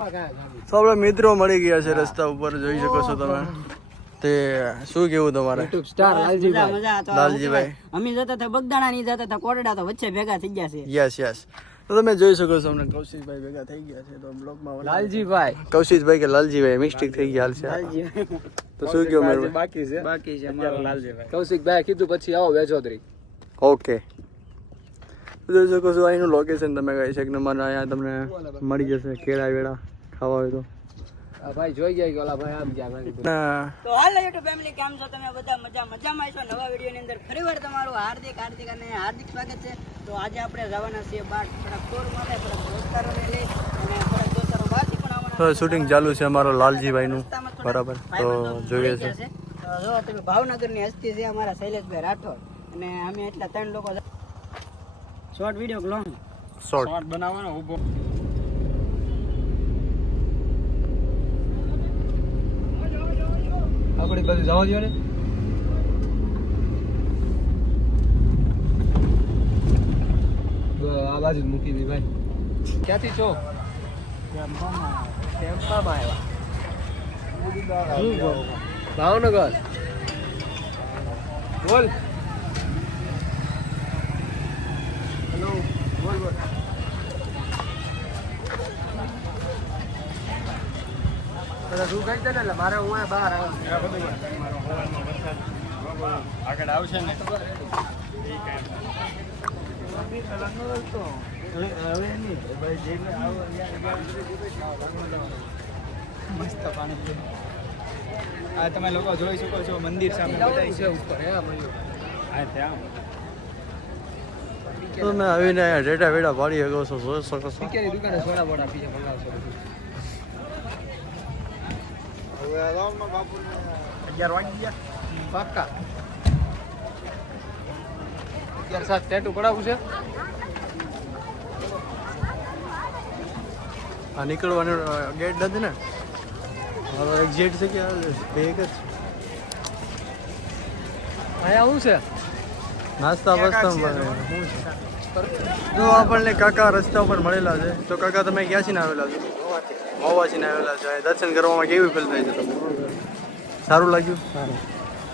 તો આપણે મિત્રો મળી ગયા છે રસ્તા ઉપર, જોઈ શકો છો તમે. તે શું કેવું તમારે? યુટ્યુબ સ્ટાર લાલજીભાઈ અમે જતા હતા બગદાણા ની જતા હતા કોરડા, તો વચ્ચે ભેગા થઈ ગયા છે. યસ તો તમે જોઈ શકો છો અમને કૌશિકભાઈ ભેગા થઈ ગયા છે. તો બ્લોગમાં લાલજીભાઈ કૌશિકભાઈ કે લાલજીભાઈ મિસ્ટેક થઈ ગયા છે. તો શું કહ્યું મેરું? બાકી છે અમારો લાલજીભાઈ. કૌશિકભાઈ કીધું પછી આવો વેજોદરી. ઓકે, જોઈ શકો છો અહીંનું લોકેશન તમે કહી શકો. નંબર અહીંયા તમને મળી જશે કેળા વેળા ખાવા હોય તો. ભાઈ જોઈ ગયા કે ઓલા ભાઈ આમ ગયા ભાઈ. તો હાલ યુટ્યુબ ફેમિલી, કેમ છો તમે બધા? મજામાં છો? નવા વિડીયો ની અંદર ફરીવાર તમારું હાર્દિક સ્વાગત છે. તો આજે આપણે જવાના છીએ બહાર થોડા ટૂર માટે, થોડા દોસ્તારોને લઈ અને થોડા દોસ્તારો બહારથી પણ આવવાના. તો શૂટિંગ ચાલુ છે અમારો લાલજીભાઈનું, બરાબર. તો જોઈએ છે. જો તમે ભાવનગરની હસ્તી છે અમારા શૈલેષભાઈ રાઠોડ, અને અમે એટલા 3 લોકો. શોર્ટ વિડીયો લોંગ શોર્ટ બનાવવાનો ઉભો. આપણી બાજુ જવા દો ને. આ બાજુ મૂકી દી ભાઈ. ક્યાંથી છો? ભાવનગર. બોલ. હેલો, બોલ. તું કઈ દે ને મારે હું બહાર આગળ આવશે ને મસ્ત પાણી. આ તમે લોકો જોઈ શકો છો મંદિર સામે બધાય છે ઉપર. તમે આવીને અહીંયા ડેટા વેડા પાડી શકો છો, જોઈ શકો છો. કેરી દુકાને સોડા બોડા પીએ મંગાવશો. 11 વાગી ગયા પાક્કા. 11:07 ટેટુ કરાવવું છે. આ નીકળવાનું ગેટ નથી ને, મારો એક્ઝેક્ટ છે કે બે એક જ અહીંયા શું છે? નાસ્તા બસ્તા શું છે? જો આપણને કાકા રસ્તા ઉપર મળેલા છે. તો કાકા તમે ક્યાંથી ને આવેલા છો? મહુવાથી આવેલા છે. દર્શન કરવામાં કેવી ફીલ થાય છે તમને? સારું લાગ્યું?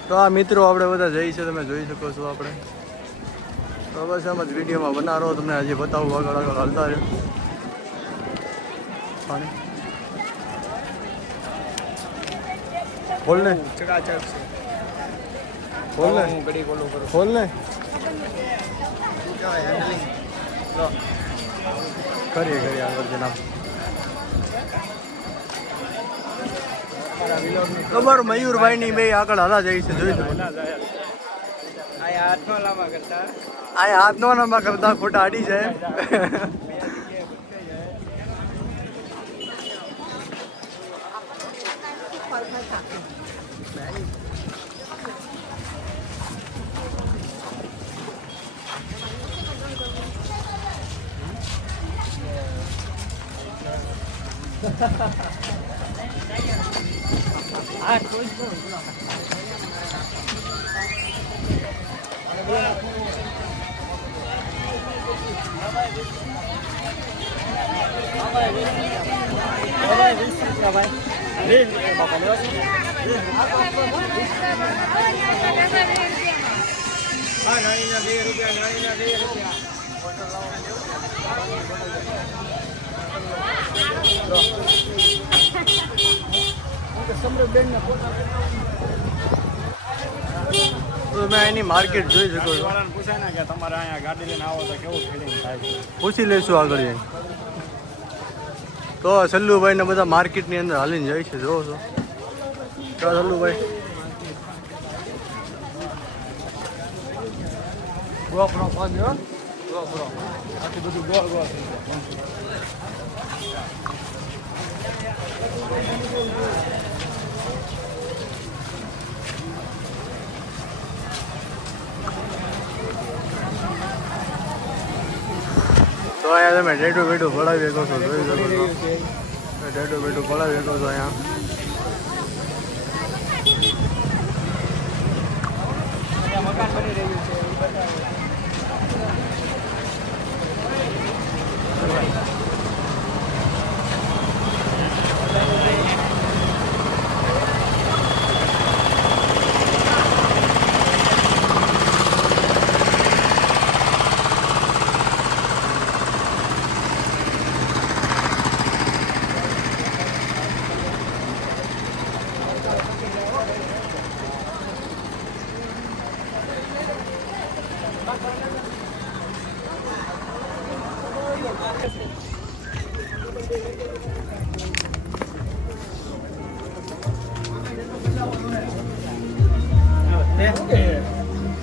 તો આ મિત્રો આપણે બધા જઈએ છે, તમે જોઈ શકો છો. આપણે તો બસ આમ જ વિડીયોમાં બનાવો, તમને હજી બતાવું. આગળ હાલતા રહ્યો. પાણી બોલ ને, બોલ ને, બોલ ને. કરીએ આગળ જનાબ. ખબર મયુરભાઈ ની બે આગળ હાલા જાય છે, જોઈ લો. અહીંયા હાથ નો લાંબા કરતા ખોટા આડી જાય. તમે એની માર્કેટ જોઈ શકો છો. પૂછાય ને કે તમારે અહીંયા ગાડી લઈને આવો તો કેવું ફિલિંગ થાય? પૂછી લઈશું આગળ જઈને. તો સલ્લુભાઈ ને બધા માર્કેટની અંદર હાલીને જાય છે, જોવો છો. સલ્લુભાઈ ગોપરો પાડ્યો. ગોપરો આથી બધું ગોળ ગોળ થઈ ગયું. તો અહીંયા તમે ડેટું બેટું પડાવી શકો છો, જોઈ શકો છો. ડેટું બેટું પડાવી શકો છો અહીંયા. મકાન બની રહ્યું છે.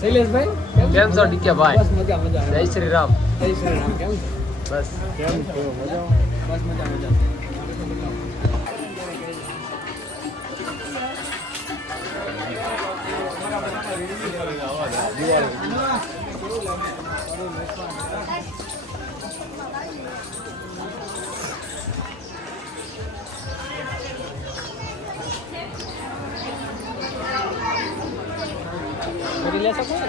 શૈલેષભાઈ કેમ છો ડીકેભાઈ? બસ મજા મજા. જય શ્રી રામ. જય શ્રી રામ. કેમ છો? બસ કેમ છો? મજા. બસ મજા મજા. ले सको ને?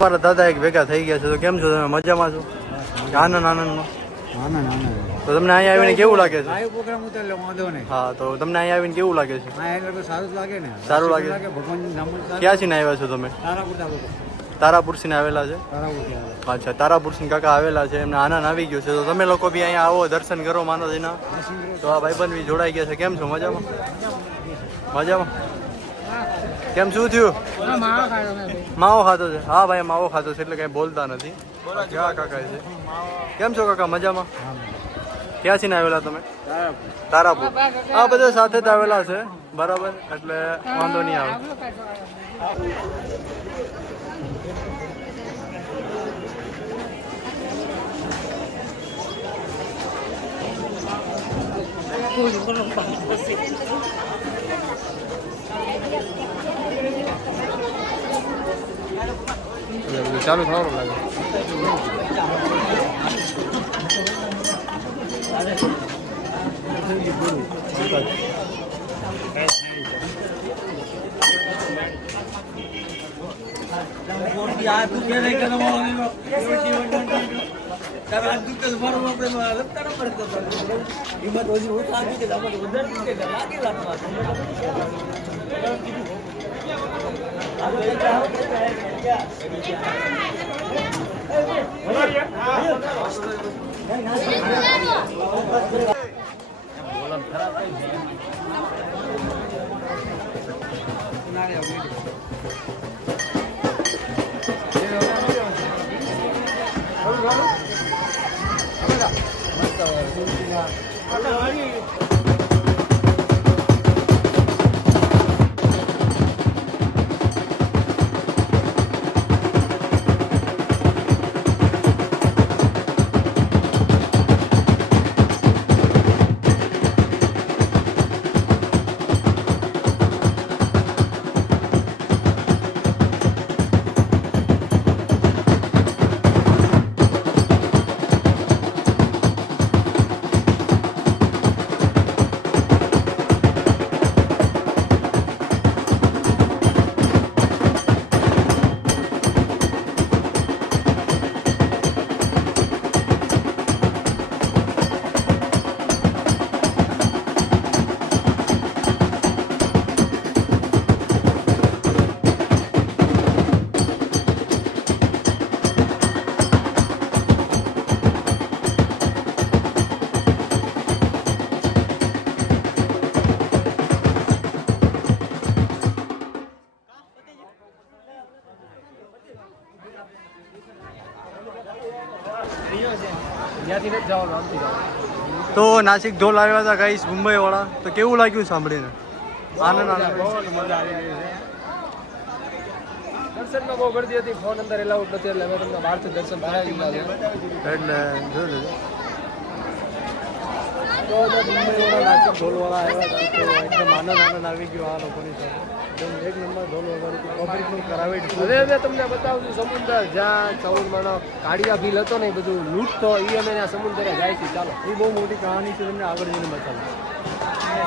મારા દાદા એક ભેગા થઈ ગયા છે. તો કેમ છો તમે? મજામાં છો? આનંદ આનંદમાં? તો તમને અહીંયા આવીને કેવું લાગે છે? લાઈવ પ્રોગ્રામ ઉતારે વાંધો નહીં. હા, તો તમને અહીંયા આવીને કેવું લાગે છે? હા એટલે તો સારું જ લાગે ને. સારું લાગે. ભગવાનનું નામ ક્યાંથી આવ્યા છો તમે? તારાપુર તાલુકો. તારાપુરથી આવેલા છે? તારાપુર. અચ્છા, તારાપુરથી કાકા આવેલા છે, એમને આનંદ આવી ગયો છે. તો તમે લોકો બી અહીંયા આવો, દર્શન કરો માતાજીના. તો આ ભાઈબંધ બી જોડાઈ ગયા છે. કેમ છો? મજામાં? મજામાં? કેમ શું થયું? માવો ખાતો છે? હા ભાઈ, માવો ખાતો છે એટલે કઈ બોલતા નથી. ક્યાં કાકા છે? કેમ છો કાકા? મજામાં? ક્યાંથી આવેલા તમે? તારાપુર. આ બધા સાથે જ આવેલા છે, બરાબર, એટલે વાંધો નહીં આવે. ચાલુ થવાનું લાગે. તો નાસિક ઢોલ આવ્યા હતા ગાઈસ, મુંબઈ વાળા. તો કેવું લાગ્યું સાંભળીને? આનંદ આનંદ. દર્શનમાં બહુ ગરદી હતી, ફોન અંદર એલાઉડ નથી એટલે અમે તમને બહારથી દર્શન કરાવી દીધા છે. એટલે જોઈ લેજો. તો મુંબઈવાળા નાસિક ઢોલવાળા આવ્યા હતા, તો એકદમ આનંદ આનંદ આવી ગયો આ લોકોની સાથે. એકદમ એક નંબર ઢોલ વગાડી પબ્લિકનું કરાવી દીધું. હવે અમે તમને બતાવું છું સમુદ્ર, જ્યાં 14 કાળિયા ભીલ હતો ને એ બધું લૂંટતો, એ અમે ત્યાં સમુદ્રે જાય છે. ચાલો, એ બહુ મોટી કહાની છે, તમને આગળ જઈને બતાવું.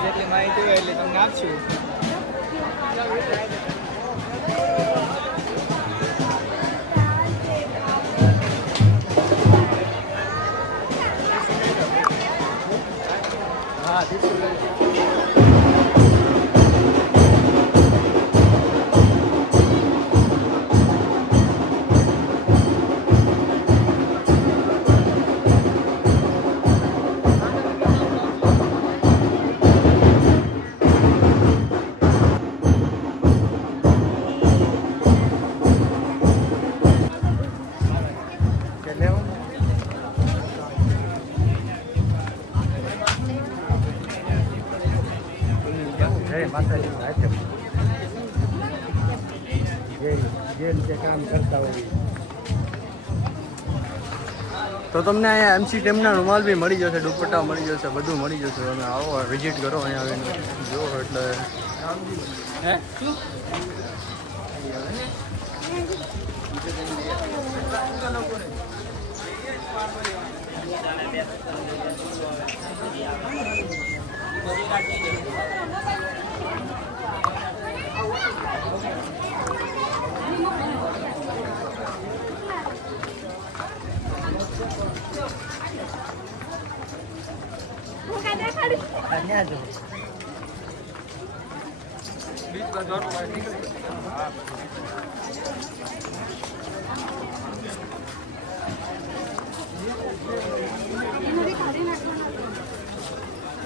જેટલી માહિતી હોય એટલે તમને આપશું. હા બિલકુલ. કામ કરતા હોય તો તમને અહીંયા એમસી ટેમના રૂમાલ બી મળી જશે, દુપટ્ટા મળી જશે, બધું મળી જશે. તમે આવો વિઝિટ કરો અહીંયા આવીને જો એટલે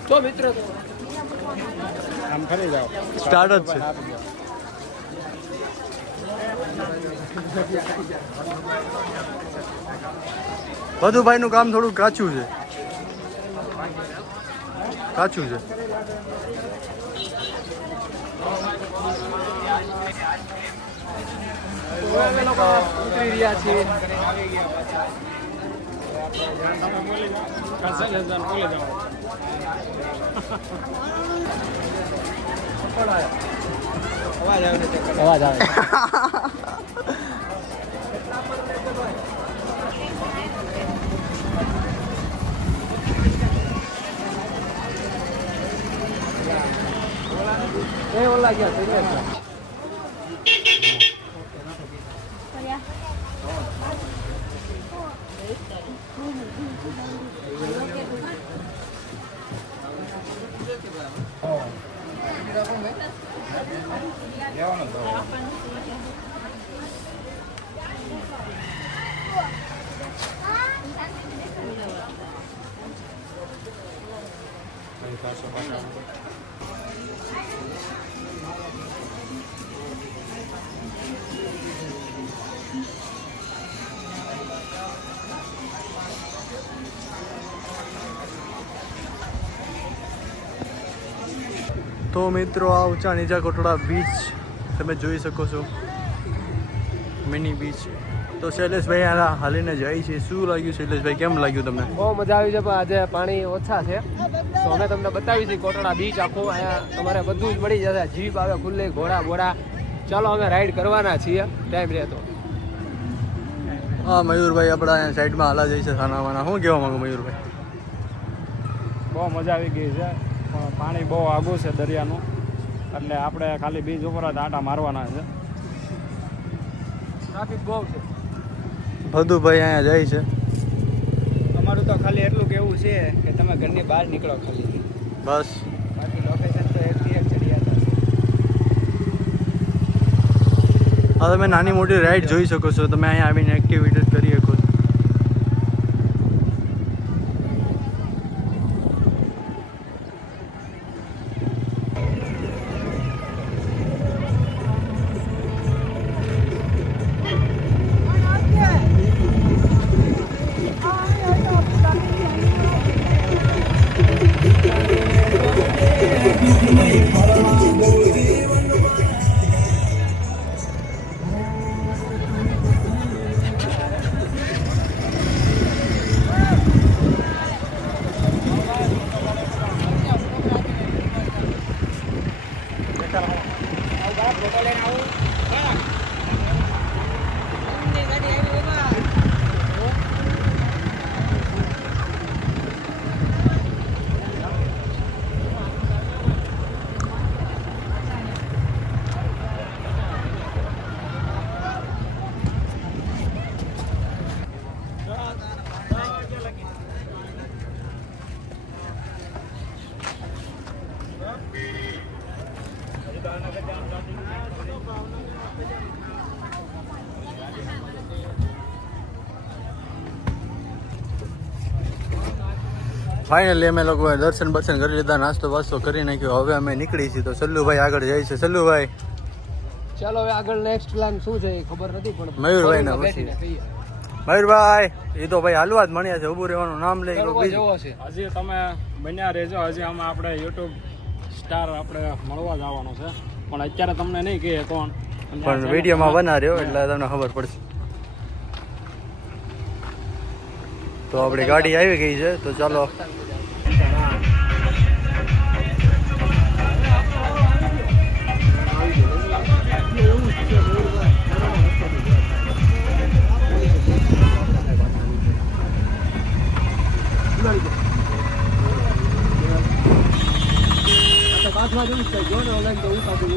તો મિત્રો આમ કરી જાઓ, સ્ટાર્ટ જ છે. વધુભાઈનું કામ થોડું કાચું છે, કાચું છે. અમે લોકો ઉતરી રહ્યા છીએ. અવાજ આવે એ ઓલા ગયા તો મિત્રો આ ઊંચા નીચા કોટડા બીચ તમે જોઈ શકો છો, મિની બીચ. તો શૈલેષભાઈ આ હાલીને જાય છે. શું લાગ્યું શૈલેષભાઈ, કેમ લાગ્યું તમને? બહુ મજા આવી છે, પણ આજે પાણી ઓછા છે તો અમે તમને બતાવી છે કોટડા બીચ આખું. અહીંયા તમારે બધું જ મળી જશે, જીપ આવે ખુલ્લી, ઘોડા બોડા. ચાલો અમે રાઈડ કરવાના છીએ ટાઈમ રહેતો. હા મયુરભાઈ આપણા અહીંયા સાઈડમાં હાલા જાય છે થાનાવાના. શું કહેવા માંગુ મયુરભાઈ? બહુ મજા આવી ગઈ છે, પણ પાણી બહુ આઘું છે દરિયાનું, એટલે આપણે ખાલી બીચ ઉપર જ આંટા મારવાના છે. ટ્રાફિક બહુ છે. ભદુભાઈ અહીંયા જાય છે. અમારું તો ખાલી એટલું કેવું છે કે તમે ઘરની બહાર નીકળો ખાલી, બસ. બાકી લોકેશન તો એક ચડી હતા. હા તમે નાની મોટી રાઈડ જોઈ શકો છો, તમે અહીંયા આવીને એક્ટિવિટીઝ કરી શકો છો. ફાઇનલી અમે લોકો દર્શન બર્શન કરી લીધા, નાસ્તો વાસ્તો કરી નાખ્યો. હવે અમે નીકળી છીએ. તો સલ્લુભાઈ આગળ જાય છે. સલ્લુભાઈ, ચાલો હવે આગળ નેક્સ્ટ પ્લાન શું છે એ ખબર નથી પણ મયુરભાઈ ના બેસીને કહીએ. મયુરભાઈ એ તો ભાઈ હાલવા જ મળ્યા છે. ઉભું રહેવાનું નામ લઈ કરવા જેવો છે. હજી તમે બન્યા રહેજો. હજી આમાં આપણે યુટ્યુબ સ્ટાર આપણે મળવા જવાનો છે, પણ અત્યારે તમને નહીં કહીએ કોણ, પણ વિડીયોમાં બના રહ્યો એટલે તમને ખબર પડશે. તો આપણી ગાડી આવી ગઈ છે. તો ચાલો કાચમાં જેવું જ થાય. જો ને ઓનલાઈન તો ઉતારું